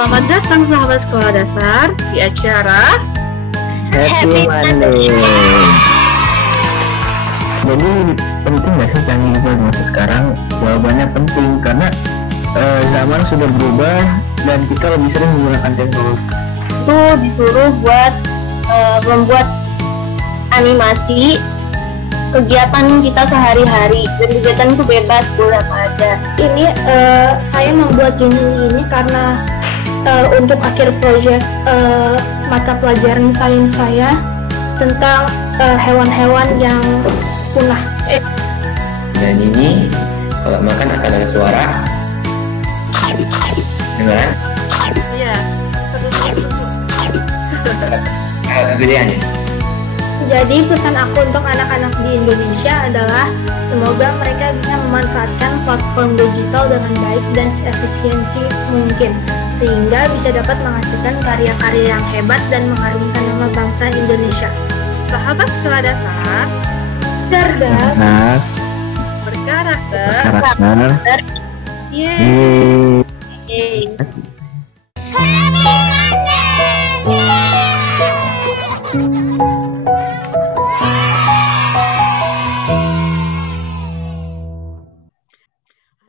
Selamat datang sahabat sekolah dasar di acara Happy Monday. Jadi penting nggak sih canggih digital di masa sekarang? Jawabannya penting karena zaman sudah berubah dan kita lebih sering menggunakan teknologi. Itu disuruh buat membuat animasi kegiatan kita sehari-hari, dan kegiatan itu bebas, boleh apa aja. Ini saya membuat jingle ini karena untuk akhir proyek mata pelajaran sains saya tentang hewan-hewan yang punah. Dan ini kalau makan akan ada suara. Dengeran? Iya. Kegedeannya. Jadi pesan aku untuk anak-anak di Indonesia adalah semoga mereka bisa memanfaatkan platform digital dengan baik dan seefisiensi mungkin, sehingga bisa dapat menghasilkan karya-karya yang hebat dan mengharumkan nama bangsa Indonesia. Sahabat sekolah dasar, Cerdas, berkarakter, yeay.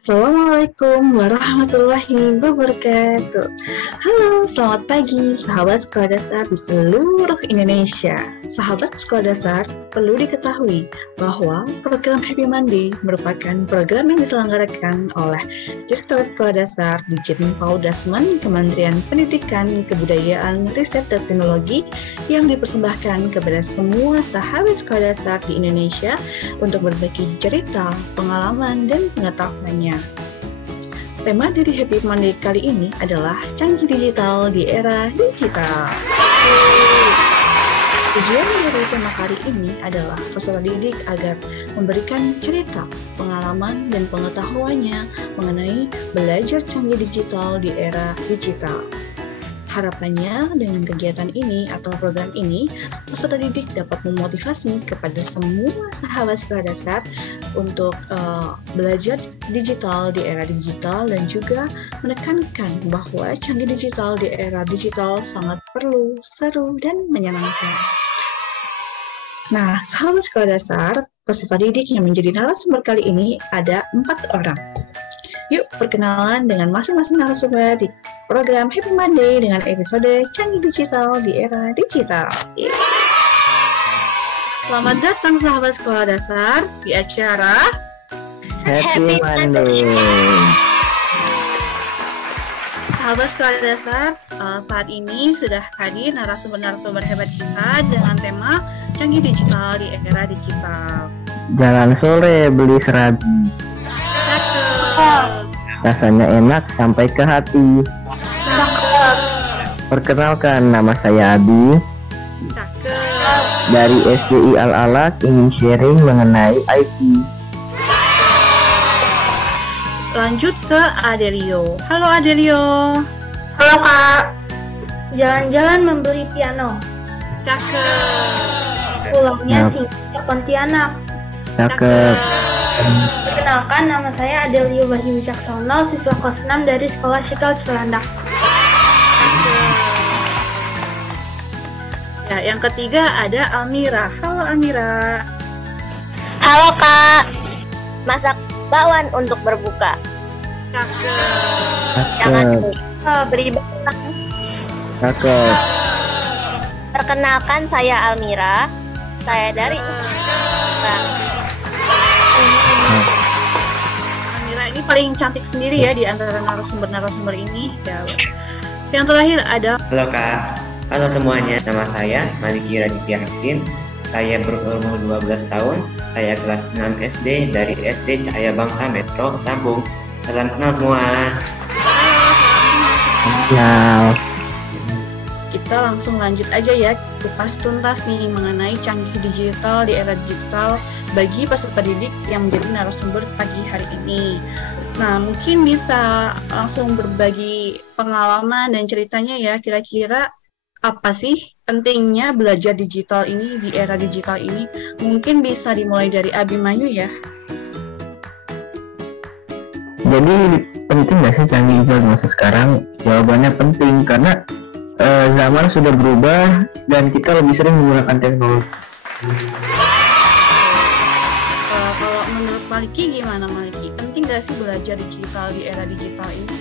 Assalamualaikum warahmatullahi wabarakatuh. Halo, selamat pagi sahabat sekolah dasar di seluruh Indonesia. Sahabat sekolah dasar, perlu diketahui bahwa program Happy Monday merupakan program yang diselenggarakan oleh Direktorat Sekolah Dasar Ditjen PAUD Dasmen Kementerian Pendidikan, Kebudayaan, Riset dan Teknologi yang dipersembahkan kepada semua sahabat sekolah dasar di Indonesia untuk berbagi cerita, pengalaman, dan pengetahuannya. Tema dari Happy Monday kali ini adalah canggih digital di era digital. Tujuan dari tema kali ini adalah peserta didik agar memberikan cerita, pengalaman, dan pengetahuannya mengenai belajar canggih digital di era digital. Harapannya dengan kegiatan ini atau program ini, peserta didik dapat memotivasi kepada semua sahabat sekolah dasar untuk belajar digital di era digital dan juga menekankan bahwa canggih digital di era digital sangat perlu, seru, dan menyenangkan. Nah, sahabat sekolah dasar, peserta didik yang menjadi narasumber kali ini ada 4 orang. Yuk, perkenalan dengan masing-masing narasumber di program Happy Monday dengan episode Canggih Digital di Era Digital. Selamat datang sahabat sekolah dasar di acara Happy Monday. Sahabat sekolah dasar, saat ini sudah hadir narasumber-narasumber hebat kita dengan tema Canggih Digital di Era Digital. Jalan sore beli serabi. Rasanya enak sampai ke hati. Perkenalkan, nama saya Abi. Cakep. Dari SDI Al-Alaq ingin sharing mengenai IT. Lanjut ke Adelio. Halo Adelio. halo Kak, jalan-jalan membeli piano, Cakep. pulangnya sih ke Pontianak. Cakep. Perkenalkan, nama saya Adelio Wahyu Wicaksono, siswa kelas 6 dari Sekolah Syikal Cilandak. Ya, yang ketiga ada Almira. Halo Almira. Halo Kak, masak bakwan untuk berbuka. Cakep. Jangan Cakep. beribadah. Cakep. Perkenalkan, saya Almira. Saya dari Almira ini paling cantik sendiri ya di antara narasumber-narasumber ini. Ya. Yang terakhir ada Halo Kak, halo semuanya. Nama saya Maliki Raditya Hakim. Saya berumur 12 tahun. Saya kelas 6 SD dari SD Cahaya Bangsa Metro, Lampung. Salam kenal semua. Nah, kita langsung lanjut aja ya, kupas tuntas nih mengenai canggih digital di era digital bagi peserta didik yang menjadi narasumber pagi hari ini. Nah, mungkin bisa langsung berbagi pengalaman dan ceritanya ya, kira-kira apa sih pentingnya belajar digital ini di era digital ini? Mungkin bisa dimulai dari Abimanyu ya. Jadi penting nggak sih canggih digital di masa sekarang? Jawabannya penting karena zaman sudah berubah dan kita lebih sering menggunakan teknologi. Kalau menurut Maliki gimana Maliki? Penting nggak sih belajar digital di era digital ini?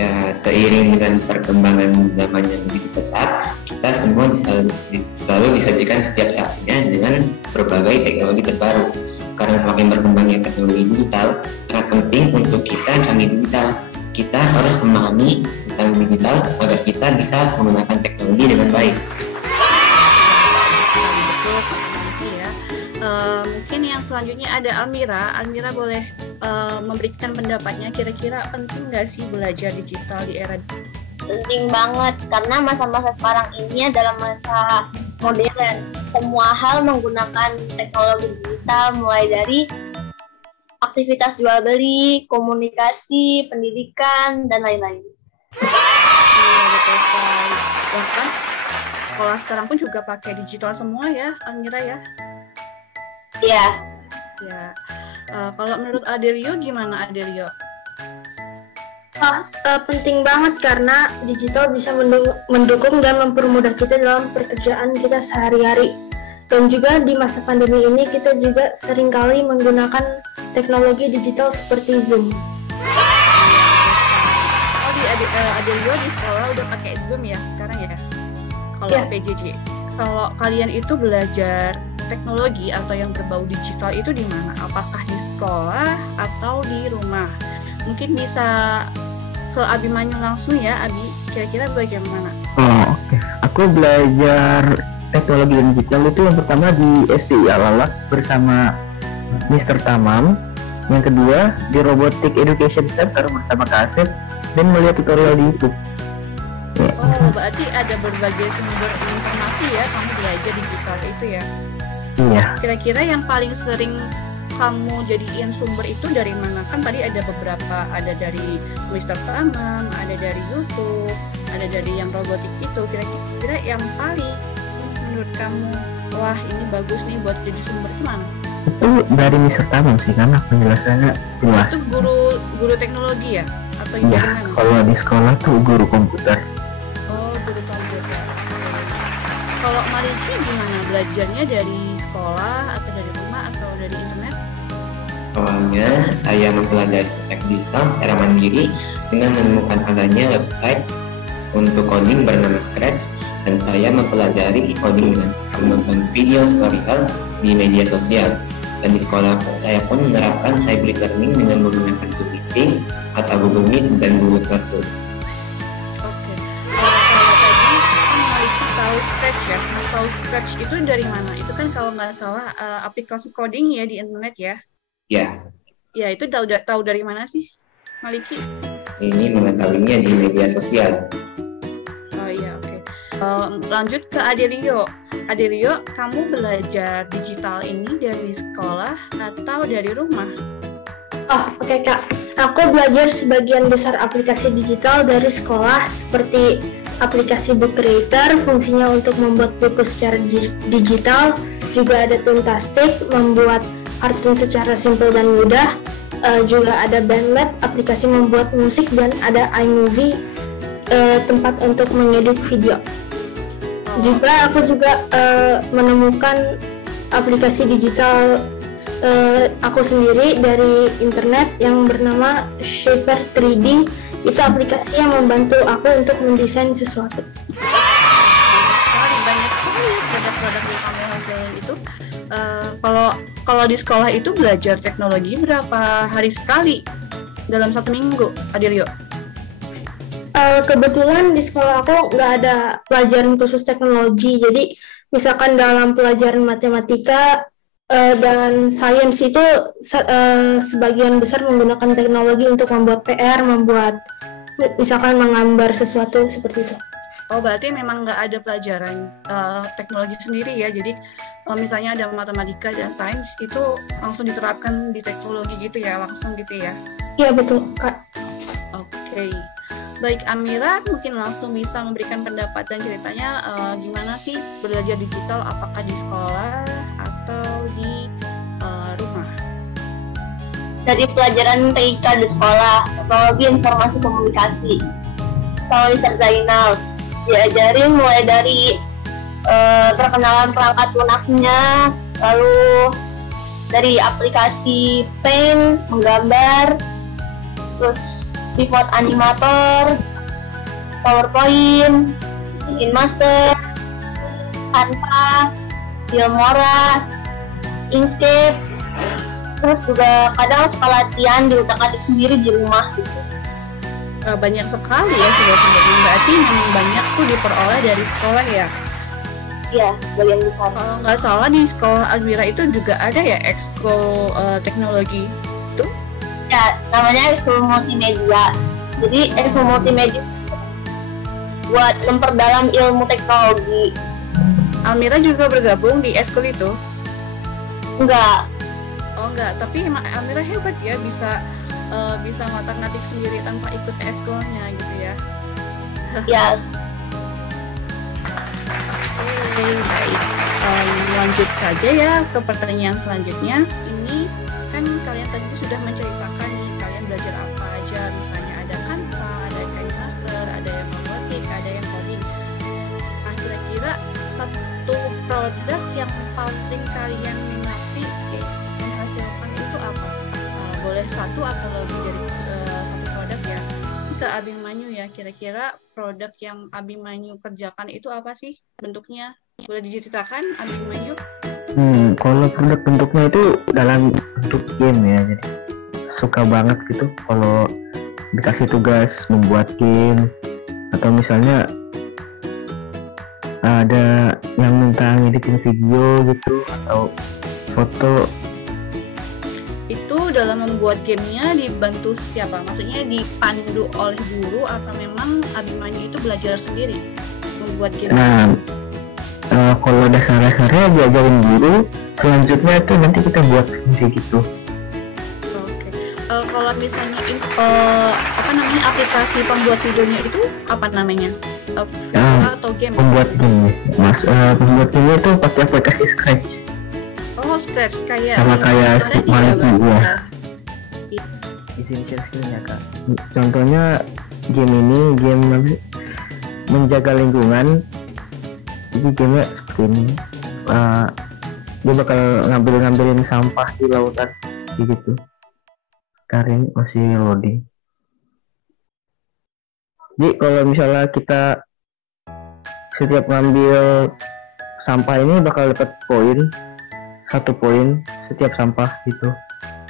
Ya, seiring dengan perkembangan zaman yang begitu pesat, kita semua selalu disajikan setiap saatnya dengan berbagai teknologi terbaru. Karena semakin berkembangnya teknologi digital, sangat penting untuk kita canggih digital. Kita harus memahami tentang digital agar kita bisa menggunakan teknologi dengan baik. Betul, Maliki ya. Mungkin yang selanjutnya ada Almira. Almira boleh memberikan pendapatnya, kira-kira penting nggak sih belajar digital di era Penting banget karena masa-masa sekarang ini adalah masa modern. Semua hal menggunakan teknologi digital, mulai dari aktivitas jual beli, komunikasi, pendidikan, dan lain-lain. Iya, betul sekali. Bahkan sekolah sekarang pun juga pakai digital semua ya, Almira ya. Iya. Ya. Kalau menurut Adelio gimana Adelio? Penting banget karena digital bisa mendukung dan mempermudah kita dalam pekerjaan kita sehari-hari. Dan juga di masa pandemi ini kita juga seringkali menggunakan teknologi digital seperti Zoom. Oh, Adelio di sekolah udah pakai Zoom ya sekarang ya? Kalau Ya. PJJ. Kalau kalian itu belajar teknologi atau yang berbau digital itu di mana? Apakah di sekolah atau di rumah? Mungkin bisa ke Abimanyu langsung ya, Abi. Kira-kira bagaimana? Oh, oke. Aku belajar teknologi dan digital itu yang pertama di SDI Alalak bersama Mr. Tamam. Yang kedua di Robotic Education Center bersama Kak Asep dan melihat tutorial di YouTube. Ya. Oh, berarti ada berbagai sumber informasi ya, kamu belajar digital itu ya. Iya. Kira-kira yang paling sering kamu jadiin sumber itu dari mana? Kan tadi ada beberapa, ada dari Mr. Tamam, ada dari YouTube, ada dari yang robotik itu. Kira-kira yang paling menurut kamu, wah ini bagus nih buat jadi sumber itu mana? Itu dari Mr. Tamam sih karena penjelasannya jelas. Itu guru teknologi ya? Atau yang Iya, dari mana? kalau di sekolah tuh guru komputer. Oh, guru komputer. Kalau Maliki gimana? Belajarnya dari sekolah atau dari rumah atau dari internet? Awalnya saya mempelajari tech digital secara mandiri dengan menemukan adanya website untuk coding bernama Scratch, dan saya mempelajari coding dengan menonton video tutorial di media sosial. Dan di sekolah saya pun menerapkan hybrid learning dengan menggunakan Zoom Meeting atau Google Meet dan Google Classroom. Oke. Kalau tadi kan Maliki tahu Scratch ya. Nah, tahu Scratch itu dari mana? Itu kan kalau nggak salah aplikasi coding ya di internet ya. Ya, Ya, itu tahu dari mana sih, Maliki? ini mengetahuinya di media sosial. Oh iya, oke. Lanjut ke Adelio. Adelio, kamu belajar digital ini dari sekolah atau dari rumah? Oh, oke Kak. Aku belajar sebagian besar aplikasi digital dari sekolah seperti aplikasi Book Creator, fungsinya untuk membuat buku secara digital. Juga ada Toontastic, membuat kartun secara simpel dan mudah. Juga ada Bandlab, aplikasi membuat musik, dan ada iMovie, tempat untuk mengedit video. Juga aku juga menemukan aplikasi digital aku sendiri dari internet yang bernama Shaper 3D. Itu aplikasi yang membantu aku untuk mendesain sesuatu. Banyak sekali produk-produk yang kamu hasilin itu. Kalau di sekolah itu belajar teknologi berapa hari sekali dalam satu minggu, Adelio? Kebetulan di sekolah aku nggak ada pelajaran khusus teknologi. Jadi misalkan dalam pelajaran matematika dan sains itu sebagian besar menggunakan teknologi untuk membuat PR, misalkan menggambar sesuatu seperti itu. Oh, berarti memang nggak ada pelajaran teknologi sendiri ya. Jadi misalnya ada matematika dan sains itu langsung diterapkan di teknologi gitu ya, langsung gitu ya. Iya betul Kak. Oke. Baik, Amira mungkin langsung bisa memberikan pendapat dan ceritanya gimana sih belajar digital, apakah di sekolah atau di rumah? dari pelajaran TIK di sekolah, teknologi informasi komunikasi. Sama Mister Zainal diajarin mulai dari perkenalan perangkat lunaknya, lalu dari aplikasi Paint, menggambar, terus pivot animator, PowerPoint, KineMaster, Canva, Filmora, Inkscape, terus juga kadang suka latihan di utak-atik sendiri di rumah gitu. Banyak sekali ya sebenarnya, berarti memang banyak tuh diperoleh dari sekolah ya. Iya, sebagian besar. Kalau nggak salah di sekolah Almira itu juga ada ya ekskul teknologi itu? Ya, namanya ekskul multimedia. Jadi ekskul multimedia buat memperdalam ilmu teknologi. Almira juga bergabung di ekskul itu? Enggak, Oh enggak, tapi emang Almira hebat ya, bisa ngotak-ngatik sendiri tanpa ikut ekskulnya gitu ya. ya Oke, baik. Lanjut saja ya ke pertanyaan selanjutnya. Ini kan kalian tadi sudah menceritakan nih kalian belajar apa aja, misalnya ada Canva, ada KineMaster, ada yang robotik, ada yang coding. Nah, kira-kira satu produk yang paling kalian minati menghasilkan itu apa? Boleh satu atau lebih dari satu produk ya. Ke Abimanyu ya, kira-kira produk yang Abimanyu kerjakan itu apa sih bentuknya? Boleh diceritakan Abimanyu? Kalau produk bentuknya itu dalam bentuk game ya, jadi suka banget gitu kalau dikasih tugas membuat game, atau misalnya ada yang minta ngeditin video gitu atau foto. Itu dalam membuat gamenya dibantu siapa? Maksudnya dipandu oleh guru atau memang Abimanyu itu belajar sendiri membuat game? Nah, kalau dasar-dasarnya diajarin guru, selanjutnya itu nanti kita buat sendiri gitu. Oke. Kalau misalnya aplikasi pembuat videonya itu apa namanya? Atau game? Pembuat game, pembuat game itu pakai aplikasi Scratch. Oh, Scratch kayak sama kayak Mario ya. Di sini share screen ya kak. Contohnya game ini game menjaga lingkungan. Jadi gamenya seperti ini. Dia bakal ngambilin sampah di lautan gitu. Ntar ini masih loading. Jadi kalau misalnya kita setiap ngambil sampah ini bakal dapat poin, 1 poin setiap sampah gitu.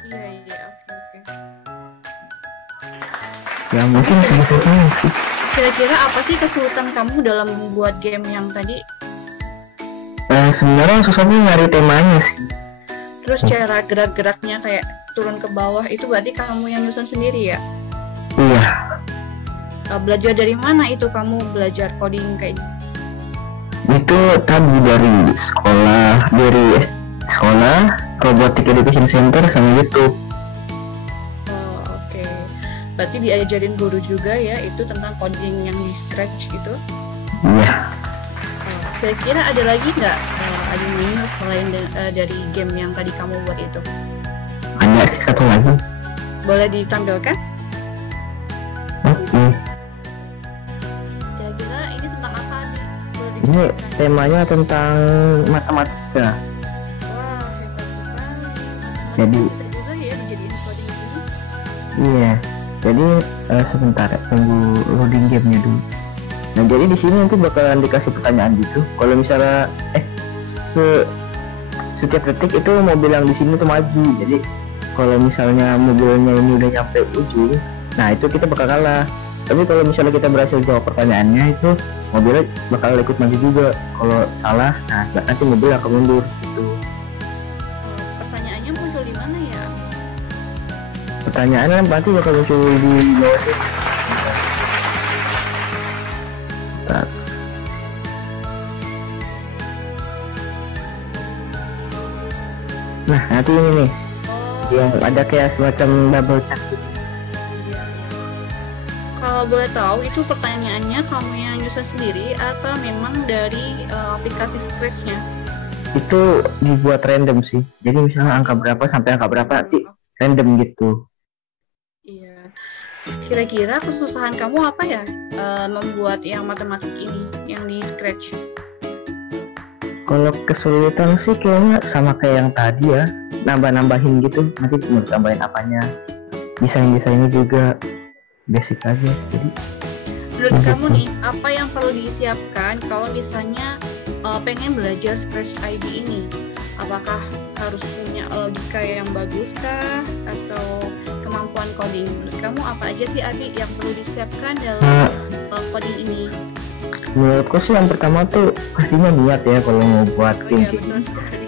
Iya, oke. Ya mungkin segitu sih. Kira-kira apa sih kesulitan kamu dalam membuat game yang tadi? Sebenarnya susahnya nyari temanya sih. Terus cara gerak-geraknya kayak turun ke bawah itu berarti kamu yang nyusun sendiri ya? Iya. Belajar dari mana itu kamu belajar coding kayak gitu? Itu tadi dari sekolah, Robotic Education Center sama YouTube. Oke. Berarti diajarin guru juga ya itu tentang coding yang di Scratch gitu? Iya. Kira-kira ada lagi nggak Abimanyu selain dari game yang tadi kamu buat itu? Ada sih satu lagi. Boleh ditampilkan? Oke. Kira-kira ini tentang apa nih? Ini temanya tentang matematika. Wah, hebat sekali. Jadi bisa juga ya dijadiin coding ini? iya. Jadi sebentar tunggu loading gamenya dulu. Nah jadi di sini nanti bakalan dikasih pertanyaan gitu. Kalau misalnya setiap detik itu mobil yang di sini tuh maju. Jadi kalau misalnya mobilnya ini udah nyampe ujung, nah itu kita bakal kalah. Tapi kalau misalnya kita berhasil jawab pertanyaannya itu mobilnya bakal ikut maju juga. Kalau salah, nah nanti mobil akan mundur gitu. Pertanyaannya muncul di mana ya? Pertanyaannya nanti bakal muncul di bawah sini. Nah nanti ini nih yang ada kayak semacam double check gitu. Iya. Kalau boleh tahu itu pertanyaannya kamu yang nyusun sendiri atau memang dari aplikasi Scratch-nya? Itu dibuat random sih. Jadi misalnya angka berapa sampai angka berapa nanti random gitu. Iya. Kira-kira kesusahan kamu apa ya membuat yang matematik ini, yang di Scratch? Kalau kesulitan sih kayaknya sama kayak yang tadi ya, nambah-nambahin gitu, nanti mau tambahin apanya. Desain-desainnya juga basic aja. Jadi menurut kamu nih, apa yang perlu disiapkan kalau misalnya pengen belajar Scratch ID ini? Apakah harus punya logika yang bagus kah? Atau kemampuan coding? Menurut kamu apa aja sih, Abi, yang perlu disiapkan dalam coding ini? Menurutku sih yang pertama tuh pastinya niat ya kalau mau buat game. Betul sekali.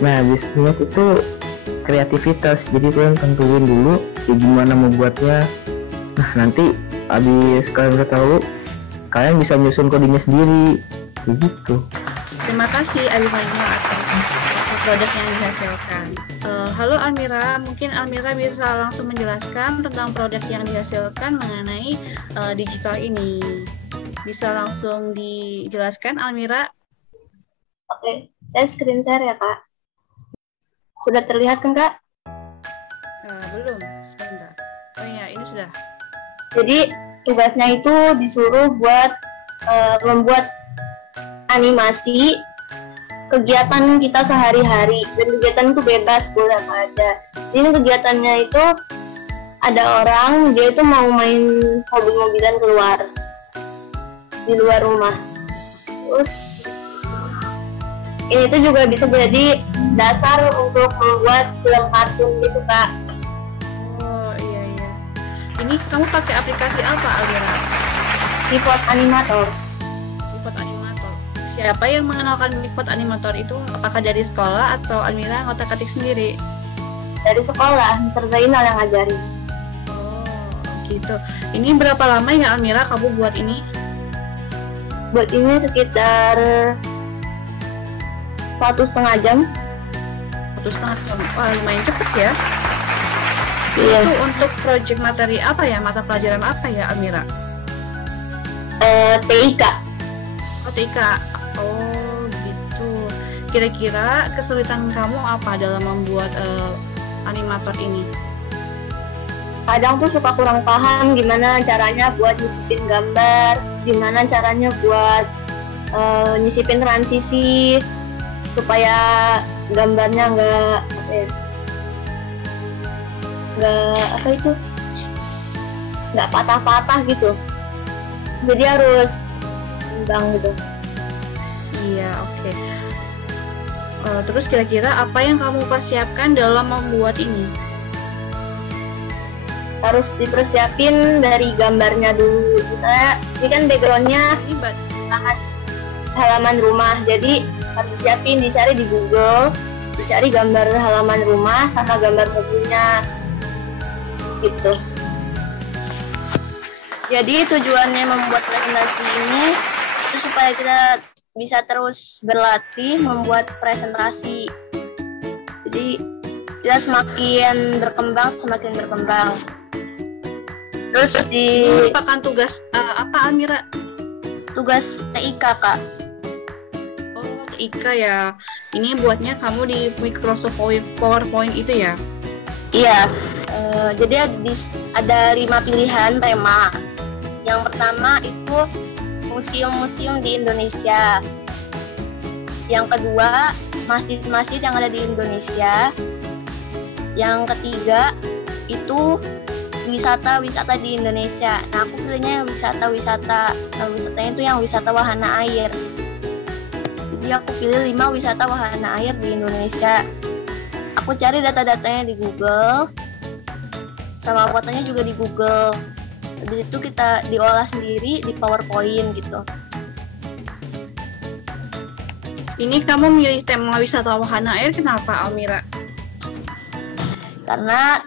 Nah, habis niat itu kreativitas. Jadi kalian tentuin dulu gimana mau buatnya. Nah, nanti habis kalian udah tahu, kalian bisa nyusun codingnya sendiri. Begitu. Terima kasih Almira atas produk yang dihasilkan. Halo Almira, mungkin Almira bisa langsung menjelaskan tentang produk yang dihasilkan mengenai digital ini. Bisa langsung dijelaskan, Almira? Oke, saya screen share ya, Kak. Sudah terlihat kan, Kak? Belum, sebentar. Oh iya, ini sudah. Jadi, tugasnya itu disuruh buat membuat animasi kegiatan kita sehari-hari. Dan kegiatan itu bebas, boleh apa aja. Ini kegiatannya itu ada orang, dia itu mau main mobil-mobilan keluar. Di luar rumah. Terus ini tuh juga bisa jadi dasar untuk membuat film kartun gitu, Kak. Oh iya. Ini kamu pakai aplikasi apa, Almira? Pivot Animator. Pivot Animator. Siapa yang mengenalkan Pivot Animator itu? Apakah dari sekolah atau Almira ngotak-atik sendiri? Dari sekolah, Mr. Zainal yang ngajarin. Oh gitu. Ini berapa lama ya, Almira, kamu buat ini? Buat ini sekitar 1,5 jam. 1,5 jam. Wah, lumayan cepet ya. Iya. Itu untuk project materi apa ya? Mata pelajaran apa ya, Almira? TIK. Oh, TIK. Oh, gitu. Kira-kira kesulitan kamu apa dalam membuat animator ini? Kadang tuh suka kurang paham gimana caranya buat nyisipin gambar, gimana caranya buat nyisipin transisi supaya gambarnya nggak patah-patah gitu. Jadi harus seimbang gitu. Iya, oke. Terus kira-kira apa yang kamu persiapkan dalam membuat ini? Harus dipersiapin dari gambarnya dulu. Misalnya ini kan backgroundnya halaman rumah, jadi harus disiapin, dicari di Google, dicari gambar halaman rumah sama gambar mobilnya gitu. Jadi tujuannya membuat presentasi ini itu supaya kita bisa terus berlatih membuat presentasi. Jadi kita semakin berkembang. Terus Ini merupakan tugas apa, Almira? Tugas TIK, Kak. Oh, TIK ya. Ini buatnya kamu di Microsoft PowerPoint itu ya? Iya. Jadi ada 5 pilihan tema. Yang pertama itu museum-museum di Indonesia. Yang kedua, masjid-masjid yang ada di Indonesia. Yang ketiga itu wisata-wisata di Indonesia. Nah, aku pilihnya yang wisata-wisata. Nah, wisatanya itu yang wisata wahana air. Jadi aku pilih 5 wisata wahana air di Indonesia. Aku cari data-datanya di Google, sama fotonya juga di Google. Habis itu kita diolah sendiri di PowerPoint gitu. Ini kamu milih tema wisata wahana air, kenapa, Almira? Karena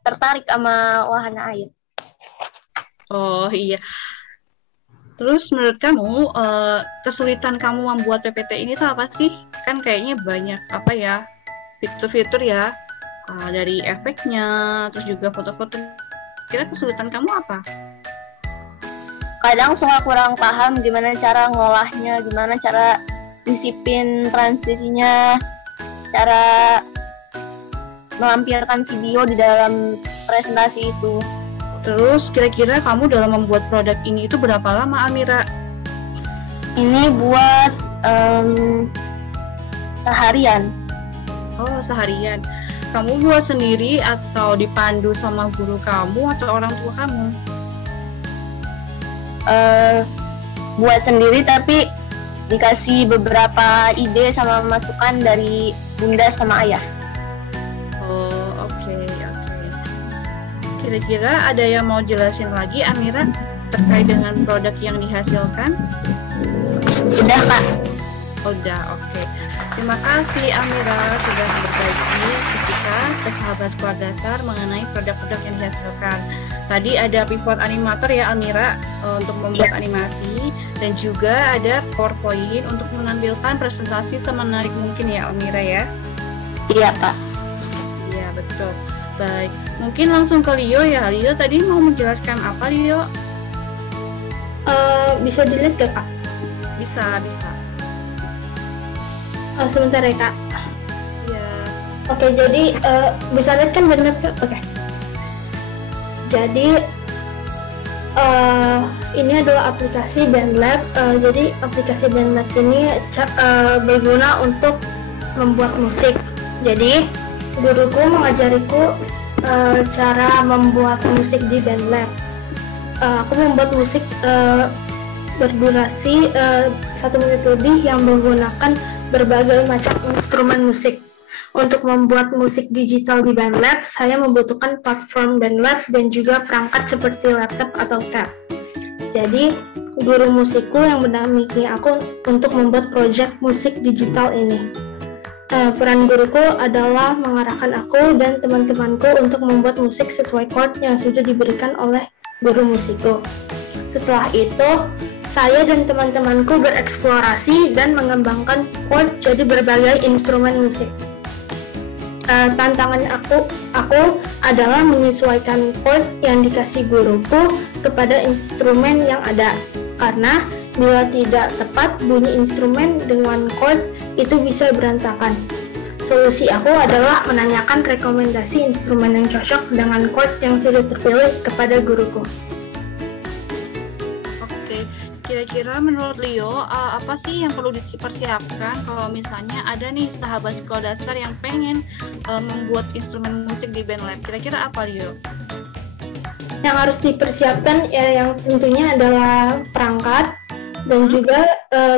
tertarik sama wahana air. Oh iya. Terus menurut kamu kesulitan kamu membuat PPT ini tuh apa sih? Kan kayaknya banyak apa ya, fitur-fitur ya, dari efeknya, terus juga foto-foto. Kira kesulitan kamu apa? Kadang suka kurang paham gimana cara ngolahnya, gimana cara disipin transisinya, cara melampirkan video di dalam presentasi itu. Terus kira-kira kamu dalam membuat produk ini itu berapa lama, Amira? Ini buat seharian. Oh, seharian. Kamu buat sendiri atau dipandu sama guru kamu atau orang tua kamu? Buat sendiri tapi dikasih beberapa ide sama masukan dari bunda sama ayah. Oh, oke. Kira-kira ada yang mau jelasin lagi, Amira, terkait dengan produk yang dihasilkan? Udah, Kak. Udah, oke. Terima kasih, Amira, sudah berbagi kita ke sahabat sekolah dasar mengenai produk-produk yang dihasilkan. Tadi ada pivot animator ya, Amira, untuk membuat animasi, dan juga ada PowerPoint untuk menampilkan presentasi semenarik mungkin ya, Amira ya? Iya, Kak. Iya, betul. Baik, mungkin langsung ke Leo ya. Leo tadi mau menjelaskan apa, Leo? Bisa dilihat gak, Kak? Bisa. Oh, sebentar ya, Kak. Iya. Oke, jadi bisa lihat kan benar, Kak? Oke. Jadi ini adalah aplikasi BandLab. Jadi aplikasi BandLab ini berguna untuk membuat musik. Jadi guruku mengajariku cara membuat musik di BandLab. Aku membuat musik berdurasi 1 menit lebih yang menggunakan berbagai macam instrumen musik. Untuk membuat musik digital di BandLab, saya membutuhkan platform BandLab dan juga perangkat seperti laptop atau tab. Jadi, guru musikku yang mendampingi aku untuk membuat proyek musik digital ini. Peran guruku adalah mengarahkan aku dan teman-temanku untuk membuat musik sesuai chord yang sudah diberikan oleh guru musikku. Setelah itu, saya dan teman-temanku bereksplorasi dan mengembangkan chord jadi berbagai instrumen musik. Tantangan aku adalah menyesuaikan chord yang dikasih guruku kepada instrumen yang ada. Karena bila tidak tepat bunyi instrumen dengan chord itu bisa berantakan. Solusi aku adalah menanyakan rekomendasi instrumen yang cocok dengan chord yang sudah terpilih kepada guruku. Kira-kira menurut Leo, apa sih yang perlu dipersiapkan kalau misalnya ada nih sahabat sekolah dasar yang pengen membuat instrumen musik di BandLab? Kira-kira apa, Leo? Yang harus dipersiapkan ya yang tentunya adalah perangkat dan juga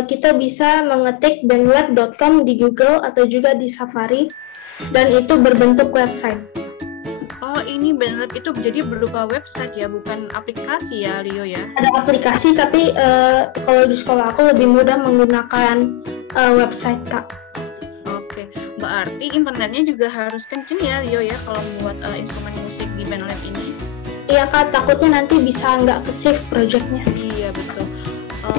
kita bisa mengetik bandlab.com di Google atau juga di Safari dan itu berbentuk website. Oh, ini BandLab itu jadi berupa website ya, bukan aplikasi ya, Leo ya? Ada aplikasi, tapi kalau di sekolah aku lebih mudah menggunakan website, Kak. Oke, berarti internetnya juga harus kenceng ya, Leo ya, kalau membuat instrumen musik di BandLab ini? Iya, Kak, takutnya nanti bisa nggak ke-save projectnya. Iya, betul.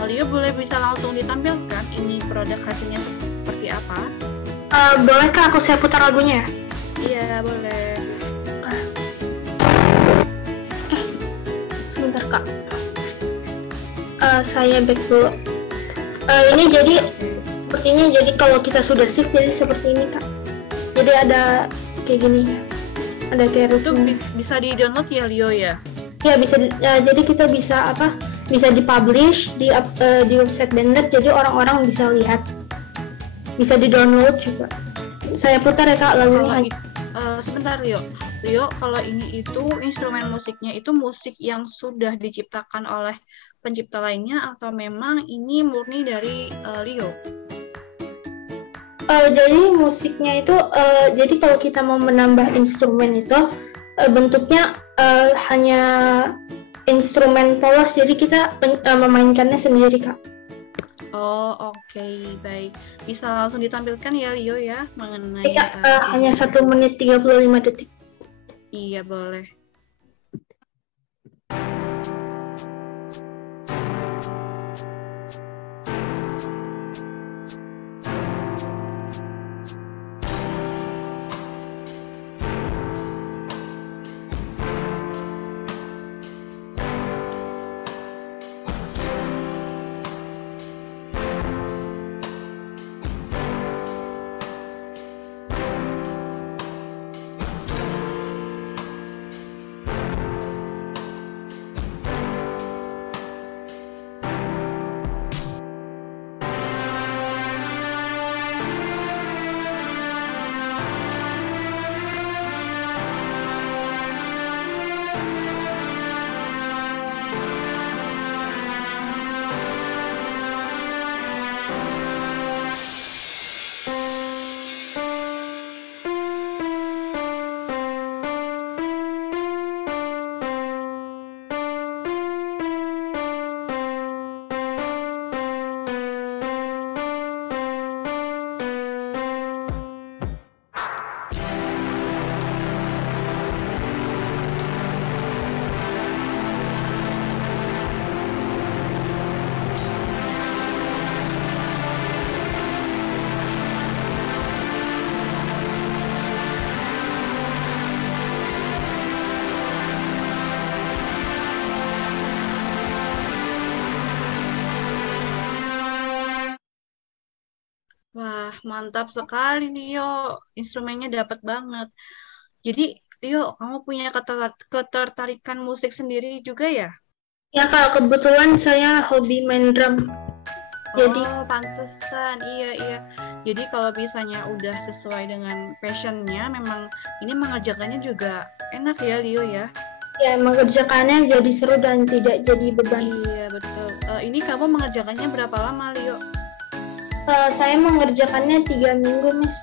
Leo bisa langsung ditampilkan ini produk hasilnya seperti apa? Boleh, Kak, aku saya putar lagunya? Iya, boleh. Sebentar, Kak. Saya back dulu. Ini jadi sepertinya jadi kalau kita sudah save jadi seperti ini, Kak. Jadi ada kayak gini. Ada kayak itu bisa di-download ya, Leo ya? Ya, bisa. Jadi kita bisa bisa di-publish di website BandLab, jadi orang-orang bisa lihat. Bisa di-download juga. Saya putar ya, Kak, lagunya. Sebentar, Leo, kalau ini itu instrumen musiknya itu musik yang sudah diciptakan oleh pencipta lainnya atau memang ini murni dari Leo? Jadi musiknya itu, jadi kalau kita mau menambah instrumen itu bentuknya hanya instrumen polos, jadi kita memainkannya sendiri, Kak. Oh, oke, baik. Bisa langsung ditampilkan ya, Leo ya, mengenai hanya 1 menit 35 detik. Iya, boleh. mantap sekali Leo. Instrumennya dapat banget. Jadi, Leo, kamu punya ketertarikan musik sendiri juga ya? Ya Kak, kebetulan saya hobi main drum. Jadi Pantesan. Iya. Jadi kalau misalnya udah sesuai dengan passionnya, memang ini mengerjakannya juga enak ya, Leo ya? ya mengerjakannya jadi seru dan tidak jadi beban. Iya, betul. Ini kamu mengerjakannya berapa lama, Leo? Saya mengerjakannya 3 minggu, Miss.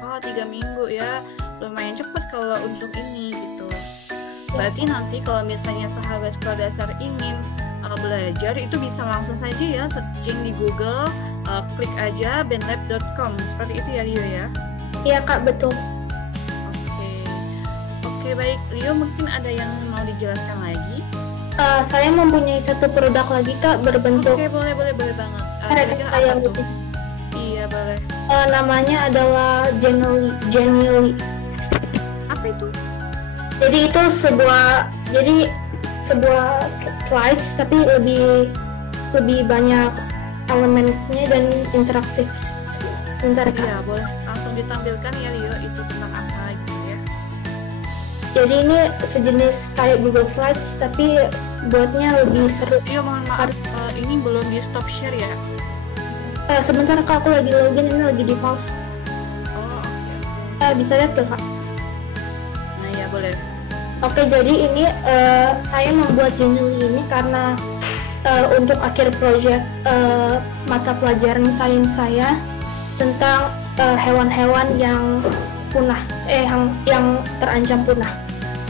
Oh, 3 minggu ya. Lumayan cepet kalau untuk ini gitu. Berarti nanti kalau misalnya sahabat sekolah dasar ingin belajar, itu bisa langsung saja ya searching di Google, klik aja bandlab.com. Seperti itu ya, Leo ya? Iya Kak, betul. Oke, baik. Leo, mungkin ada yang mau dijelaskan lagi? Saya mempunyai satu produk lagi Kak, berbentuk Oke, boleh banget. Kira-kira saya apa tuh? rutin. Iya, boleh. Namanya adalah Genially. Apa itu? Jadi itu sebuah slides tapi lebih banyak elemennya dan interaktif. Sebentar Kak. Iya, boleh. Langsung ditampilkan ya, Leo, itu tentang apa gitu ya. Jadi ini sejenis kayak Google Slides tapi buatnya lebih seru. Leo, mohon maaf, ini belum di stop share ya? Sebentar Kak, aku lagi login, ini lagi di pause. Oh, oke. Bisa lihat gak Kak? Nah, ya boleh. Oke, jadi ini saya membuat Genially ini karena untuk akhir proyek mata pelajaran sains saya tentang hewan-hewan yang punah, yang terancam punah.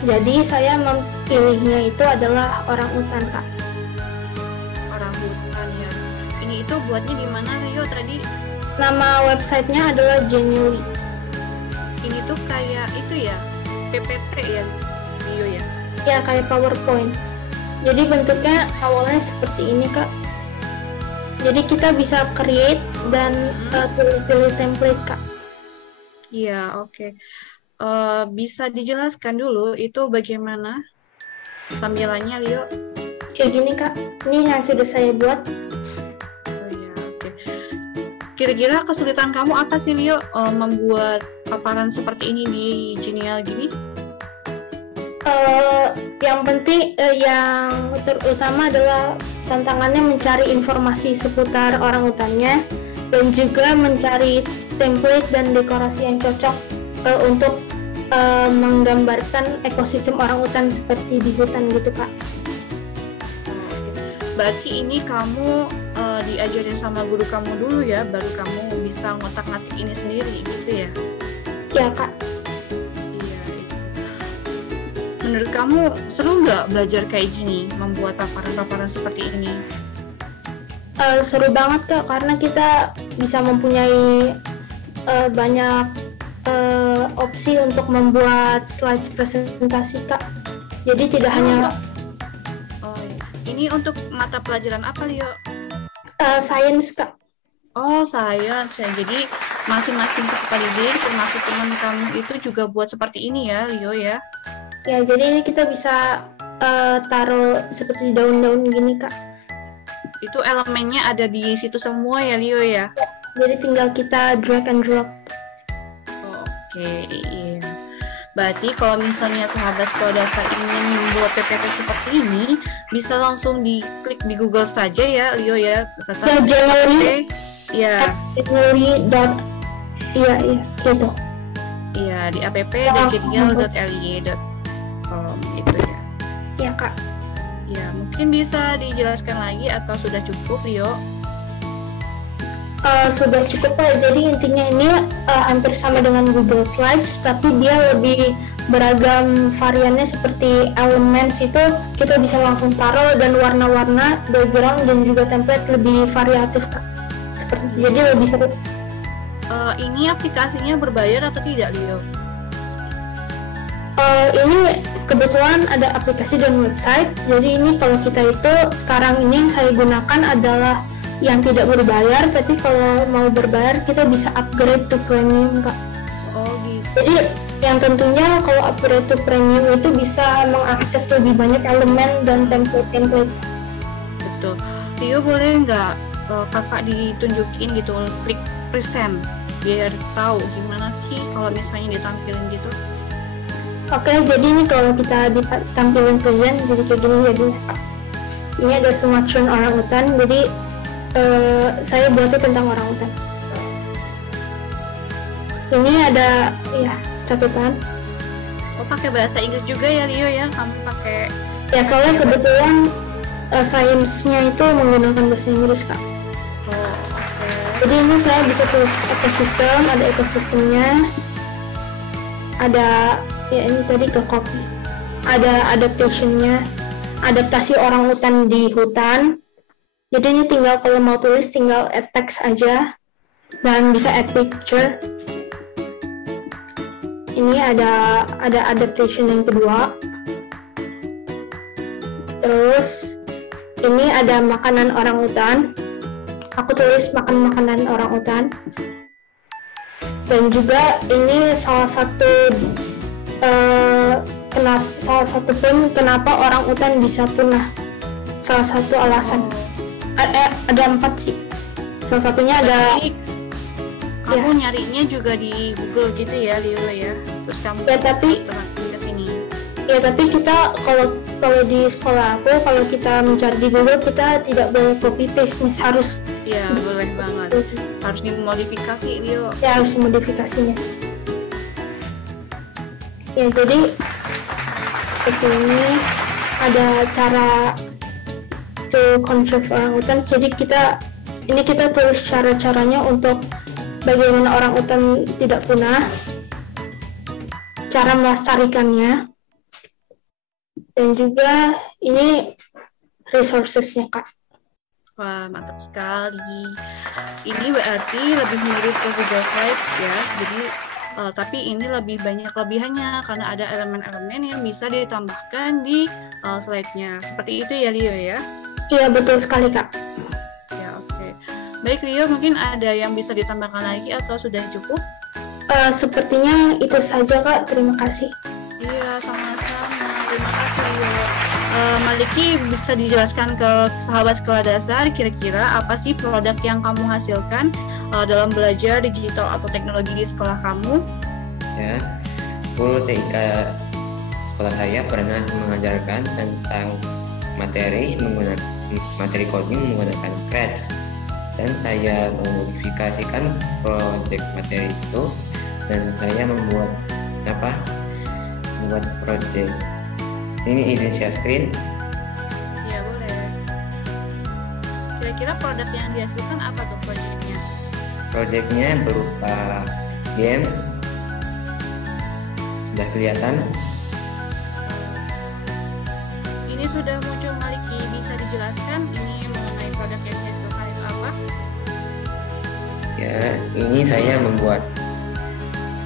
Jadi saya memilihnya itu adalah orangutan Kak. Orangutan ya. Ini itu buatnya di mana, Leo, tadi? Nama websitenya adalah Genially. Ini tuh kayak itu ya, PPT ya, Leo ya? Ya, kayak PowerPoint. Jadi bentuknya awalnya seperti ini Kak. Jadi kita bisa create dan pilih template Kak. Iya, oke. Bisa dijelaskan dulu itu bagaimana tampilannya, Leo? Kayak gini Kak. Ini yang sudah saya buat. Oh iya, oke. Kira-kira kesulitan kamu apa sih, Leo, membuat paparan seperti ini di Genial gini? Yang penting yang terutama adalah tantangannya mencari informasi seputar orangutannya dan juga mencari template dan dekorasi yang cocok untuk menggambarkan ekosistem orangutan seperti di hutan gitu Kak. Berarti ini kamu diajarin sama guru kamu dulu ya, baru kamu bisa ngotak-ngatik ini sendiri gitu ya? Ya Kak. Menurut kamu seru nggak belajar kayak gini, membuat paparan-paparan seperti ini? Seru banget Kak, karena kita bisa mempunyai banyak opsi untuk membuat slides presentasi Kak. Jadi tidak hanya ini untuk mata pelajaran apa, Leo? Sains Kak. Oh, sains ya. Jadi masing-masing peserta didik termasuk teman kamu itu juga buat seperti ini ya, Leo ya? Ya, jadi ini kita bisa taruh seperti daun-daun gini Kak. Itu elemennya ada di situ semua ya, Leo ya? Jadi tinggal kita drag and drop. Oke, iya. Berarti kalau misalnya sahabat sekolah dasar ingin membuat PPT seperti ini, bisa langsung diklik di Google saja ya, Leo ya. Ya, Genially. Ya. Genially. Iya, gitu. Iya, di app.genial.ly.com itu ya. Iya Kak. Ya, mungkin bisa dijelaskan lagi atau sudah cukup, Leo? Sudah cukup Pak. Jadi intinya ini hampir sama dengan Google Slides, tapi dia lebih beragam variannya seperti elements itu kita bisa langsung taruh dan warna-warna, background dan juga template lebih variatif Kak. Seperti itu. Jadi lebih seru. Ini aplikasinya berbayar atau tidak, Leo? Ini kebetulan ada aplikasi dan website. Jadi ini kalau kita itu sekarang ini yang saya gunakan adalah yang tidak berbayar, tapi kalau mau berbayar kita bisa upgrade to premium Kak. Oh gitu. Jadi yang tentunya kalau upgrade to premium itu bisa mengakses lebih banyak elemen dan template. Betul. Leo, boleh nggak kakak ditunjukin gitu, klik present. biar tahu gimana sih kalau misalnya ditampilin gitu. Oke, jadi ini kalau kita ditampilin present jadi kayak gini jadinya. Ini ada Sumatran orangutan, jadi saya buatnya tentang orangutan. Ini ada ya catatan. Oh, pakai bahasa Inggris juga ya Rio ya? Kamu pakai? Ya soalnya kebetulan sainsnya itu menggunakan bahasa Inggris Kak. Oh, oke. Jadi ini saya bisa tulis ekosistem, ada ekosistemnya, ada ya ini tadi ke copy, ada adaptationnya, adaptasi orangutan di hutan. Jadi ini tinggal kalau mau tulis tinggal add text aja dan bisa add picture. Ini ada adaptation yang kedua. Terus ini ada makanan orangutan. Aku tulis makan makanan orangutan. Dan juga ini salah satu pun kenapa orangutan bisa punah. Salah satu alasan. Ada 4 sih. Salah satunya ada. Kamu nyarinya juga di Google gitu ya, Leo ya. Terus kamu ya tapi ke sini. Ya tapi kita kalau di sekolah aku kalau kita mencari di Google kita tidak boleh copy paste, Miss, harus. Iya, boleh banget. Harus dimodifikasi, Leo. Ya, harus dimodifikasi, Miss. Ya, jadi seperti ini ada cara to conserve orangutan. Jadi kita tulis cara-caranya untuk bagaimana orangutan tidak punah, cara melestarikannya, dan juga ini resourcesnya Kak. Wah, mantap sekali. Ini berarti lebih mirip ke Google Slides ya. Jadi tapi ini lebih banyak kelebihannya karena ada elemen-elemen yang bisa ditambahkan di slide-nya. Seperti itu ya, Leo ya? Iya, betul sekali Kak. Ya, oke. Baik, Leo, mungkin ada yang bisa ditambahkan lagi atau sudah cukup? Sepertinya itu saja Kak, terima kasih. Iya, sama-sama. Terima kasih, Leo. Maliki, bisa dijelaskan ke sahabat sekolah dasar kira-kira apa sih produk yang kamu hasilkan dalam belajar digital atau teknologi di sekolah kamu? Ya, guru TIK sekolah saya pernah mengajarkan tentang materi coding menggunakan Scratch, dan saya memodifikasikan project materi itu dan saya membuat project. Ini izin share screen. Ya, boleh. Kira-kira produk yang dihasilkan apa tuh projectnya? Projectnya berupa game. Sudah kelihatan? Ini sudah muncul, Maliki. Bisa dijelaskan ini mengenai produk yang dihasilkan itu apa? Ya, ini saya membuat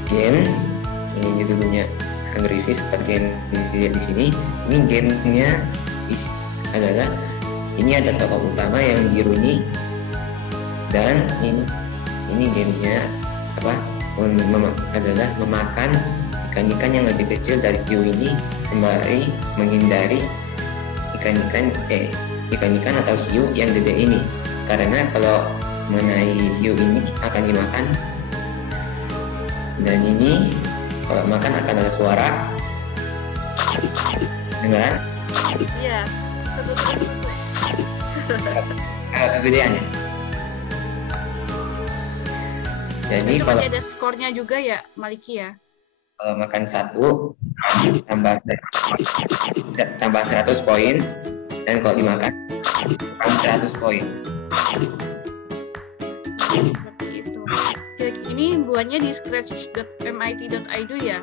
game. Ini judulnya Angry Fish seperti yang dilihat di sini. Ini gamenya adalah ini ada tokoh utama yang biru ini, dan ini gamenya adalah memakan ikan-ikan yang lebih kecil dari hiu ini sembari menghindari ikan-ikan atau hiu yang gede ini, karena kalau mengenai hiu ini akan dimakan, dan ini kalau makan akan ada suara dengaran. Iya, agak kegedean ya. Jadi itu kalau ada skornya juga ya, Maliki ya? Kalau makan 1 tambah 100 poin, dan kalau dimakan 100 poin. Seperti itu. Ini buatnya di scratch.mit.id ya?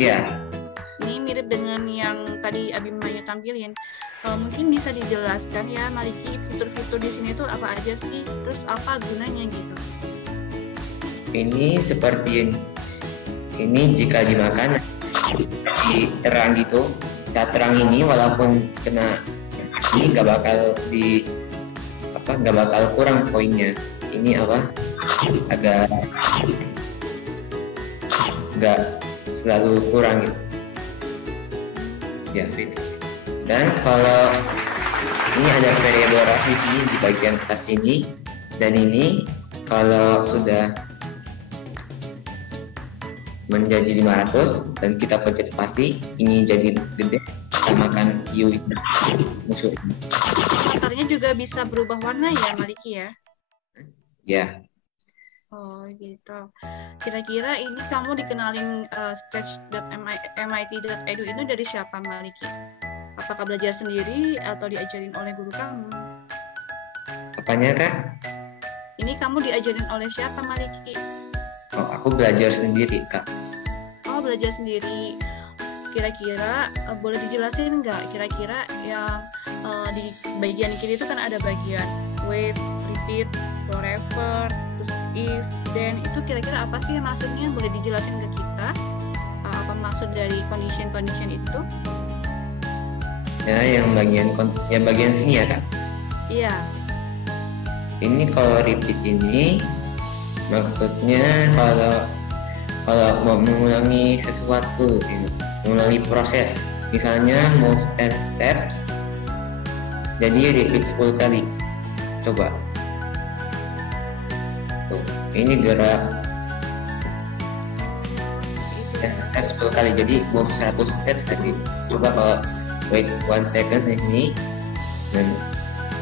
Iya. Ini mirip dengan yang tadi Abi Mayu tampilin. Mungkin bisa dijelaskan ya, Maliki, fitur-fitur di sini tuh apa aja sih? Terus apa gunanya gitu? Ini seperti ini jika dimakan di terang gitu. Saat terang ini walaupun kena ini nggak bakal kurang poinnya. Ini agak nggak selalu kurang gitu. Ya, gitu. Dan kalau ini ada variable range di sini di bagian atas ini, dan ini kalau sudah menjadi 500 dan kita pencet spasi, ini jadi gede, kita makan hiu musuh. Avatarnya juga bisa berubah warna ya Maliki ya? Ya. Oh gitu. Kira-kira ini kamu dikenalin scratch.mit.edu itu dari siapa Maliki? Apakah belajar sendiri atau diajarin oleh guru kamu? Apanya Kak? Ini kamu diajarin oleh siapa Maliki? Oh, aku belajar sendiri Kak. Oh, belajar sendiri. Kira-kira boleh dijelasin nggak? Kira-kira yang di bagian kiri itu kan ada bagian wait, repeat, forever, terus if, then itu kira-kira apa sih maksudnya? Boleh dijelasin ke kita? Apa maksud dari condition itu? Ya, yang bagian sini ya Kak. Iya. Ini kalau repeat ini maksudnya kalau mau mengulangi sesuatu, mengulangi proses. Misalnya move 10 steps, jadi repeat 10 kali. Coba. Tuh, ini gerak 10 steps 10 kali, jadi move 100 steps tadi. Coba kalau wait 1 second ini, dan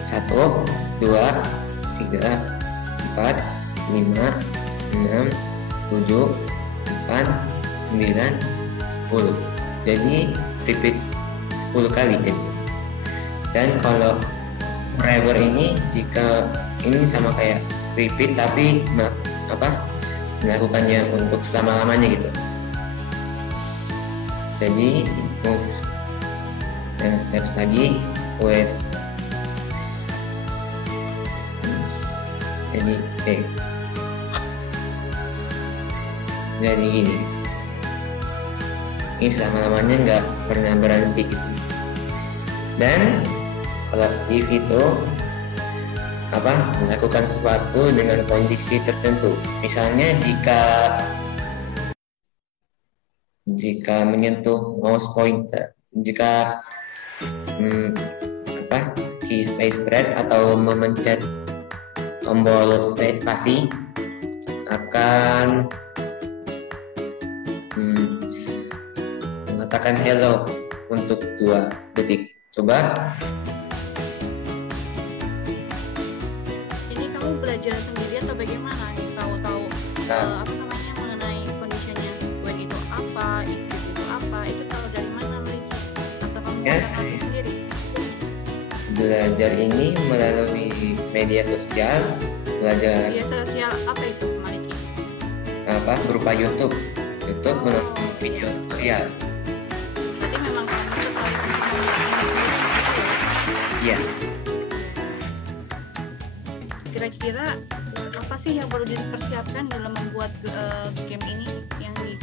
1, 2, 3, 4, 5, 6, 7, 8, 9, 10. Jadi repeat 10 kali jadi. Dan kalau forever ini, jika ini sama kayak repeat tapi melakukannya untuk selama-lamanya gitu. Jadi move dan steps lagi, wait. Jadi jadi gini, ini selama-lamanya nggak pernah berhenti gitu. Dan kalau if itu melakukan sesuatu dengan kondisi tertentu. Misalnya jika menyentuh mouse pointer, jika key space press atau memencet tombol spasi akan mengatakan hello untuk 2 detik. Coba. Ini kamu belajar sendiri atau bagaimana? Tahu-tahu mengenai conditionnya when itu apa, if itu apa, itu tahu dari mana Maliki? Atau kamu belajar sendiri? Belajar ini melalui media sosial. Media sosial apa itu Maliki? Berupa YouTube menonton video tutorial. Berarti memang kamu tertarik untuk Iya. Kira-kira apa sih yang perlu dipersiapkan dalam membuat game ini yang di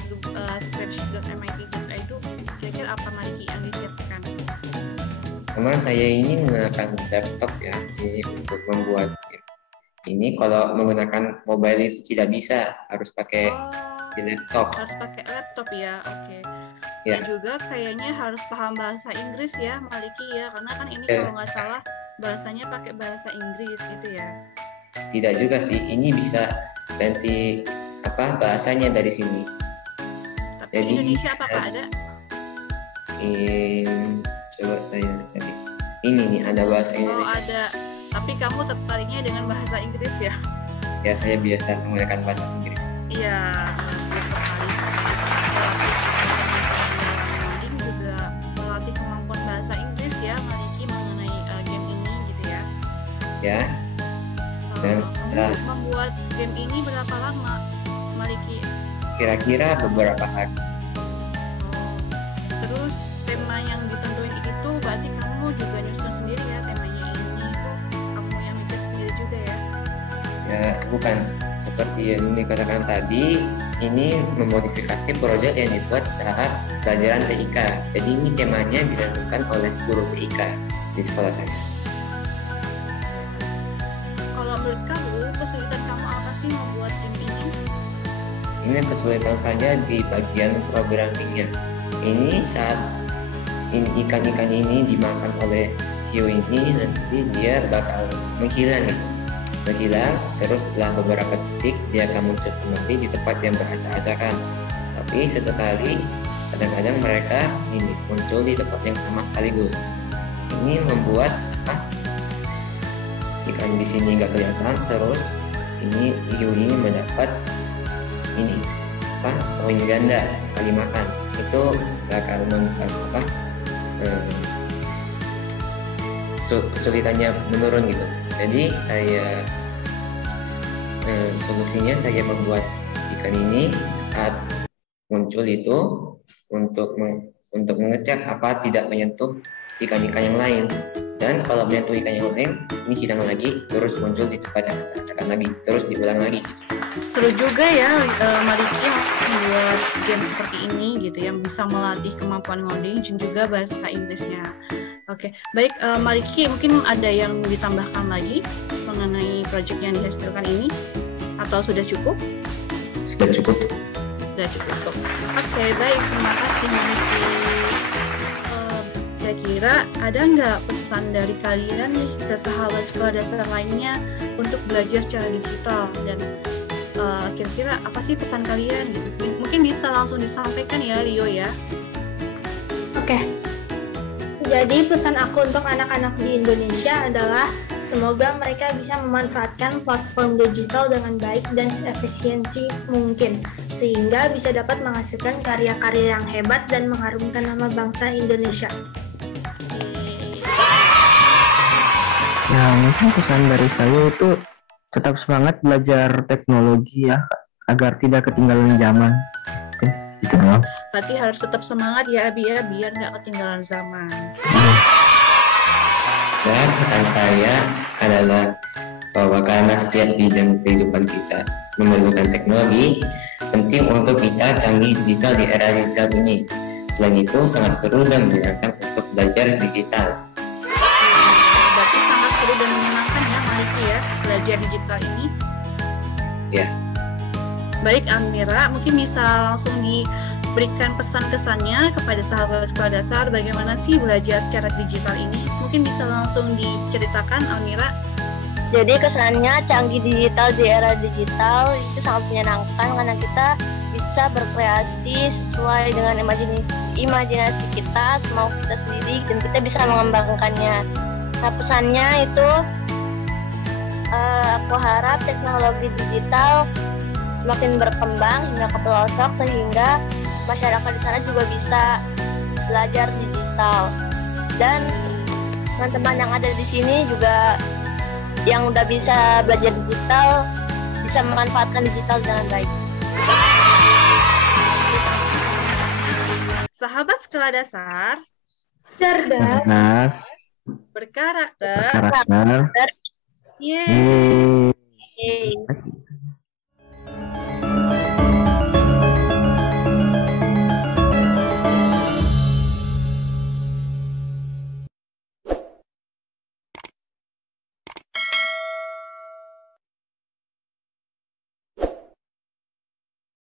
scratch.mit.edu? Kira-kira apa Maliki yang disiapkan? Karena saya ini menggunakan laptop ya, ini untuk membuat game. Ini kalau menggunakan mobile itu tidak bisa, harus pakai di laptop. Harus pakai laptop ya, oke. Ya. Dan juga kayaknya harus paham bahasa Inggris ya Maliki ya, karena kan ini kalau nggak salah bahasanya pakai bahasa Inggris gitu ya. Tidak juga sih, ini bisa ganti bahasanya dari sini. Tapi Jadi, Indonesia apakah ada? Coba saya cari. Ini nih ada bahasa Indonesia. Oh ada, tapi kamu tertariknya dengan bahasa Inggris ya? Ya, saya biasa menggunakan bahasa Inggris. Iya, ini juga melatih kemampuan bahasa Inggris ya Maliki mengenai game ini gitu ya. Ya. Dan kamu membuat game ini berapa lama Maliki? Kira-kira beberapa hari. Terus tema yang ditentuin itu berarti kamu juga nyusun sendiri ya, temanya ini tuh kamu yang mikir sendiri juga ya? Ya, bukan. Seperti yang dikatakan tadi, ini memodifikasi proyek yang dibuat saat pelajaran TIK. Jadi ini temanya ditentukan oleh guru TIK di sekolah saya. Kalau menurut kamu, kesulitan kamu apa sih membuat game ini? Ini kesulitan saya di bagian programmingnya. Ini saat ikan-ikan ini dimakan oleh hiu ini, nanti dia bakal menghilang gitu. Menghilang, terus setelah beberapa detik dia akan muncul kembali di tempat yang beracak-acakan. Tapi sesekali kadang-kadang mereka ini muncul di tempat yang sama sekaligus. Ini membuat ikan di sini nggak kelihatan, terus ini hiu ini mendapat ini poin ganda sekali makan. Itu bakal membuat kesulitannya menurun gitu. Jadi solusinya saya membuat ikan ini saat muncul itu untuk mengecek apa tidak menyentuh ikan-ikan yang lain, dan kalau menyentuh ikan yang lain ini hilang lagi, terus muncul di tempat yang kita acakkan lagi, terus diulang lagi gitu. Seru juga ya Mariki membuat game seperti ini gitu, yang bisa melatih kemampuan ngoding dan juga bahasa Inggrisnya. Oke, baik Mariki, mungkin ada yang ditambahkan lagi mengenai proyek yang dihasilkan ini, atau sudah cukup? Sudah cukup. Sudah cukup. Oke, baik, terima kasih Mariki. Kira-kira ada nggak pesan dari kalian nih ke sahabat sekolah dasar lainnya untuk belajar secara digital, dan kira-kira apa sih pesan kalian gitu? Mungkin bisa langsung disampaikan ya Rio ya. Oke. Jadi pesan aku untuk anak-anak di Indonesia adalah semoga mereka bisa memanfaatkan platform digital dengan baik dan seefisiensi mungkin, sehingga bisa dapat menghasilkan karya-karya yang hebat dan mengharumkan nama bangsa Indonesia. Ya, mungkin pesan dari saya itu tetap semangat belajar teknologi ya, agar tidak ketinggalan zaman. Oke, gitu doang. Berarti harus tetap semangat ya Abi ya, biar nggak ketinggalan zaman. Dan pesan saya adalah bahwa karena setiap bidang kehidupan kita memerlukan teknologi, penting untuk kita canggih digital di era digital ini. Selain itu, sangat seru dan menyenangkan untuk belajar digital. Berarti sangat seru dan menyenangkan ya Mariki ya, belajar digital ini. Ya. Baik Amira, mungkin bisa langsung diberikan pesan-kesannya kepada sahabat sekolah dasar bagaimana sih belajar secara digital ini. Mungkin bisa langsung diceritakan Amira. Jadi kesannya canggih digital di era digital itu sangat menyenangkan karena kita bisa berkreasi sesuai dengan imajinasi kita, semau kita sendiri, dan kita bisa mengembangkannya. Nah, pesannya itu aku harap teknologi digital semakin berkembang hingga ke pelosok, sehingga masyarakat di sana juga bisa belajar digital. Dan teman-teman yang ada di sini juga yang udah bisa belajar digital bisa memanfaatkan digital dengan baik. Sahabat sekolah dasar, Cerdas, berkarakter, Karakter. yeay. Yeay.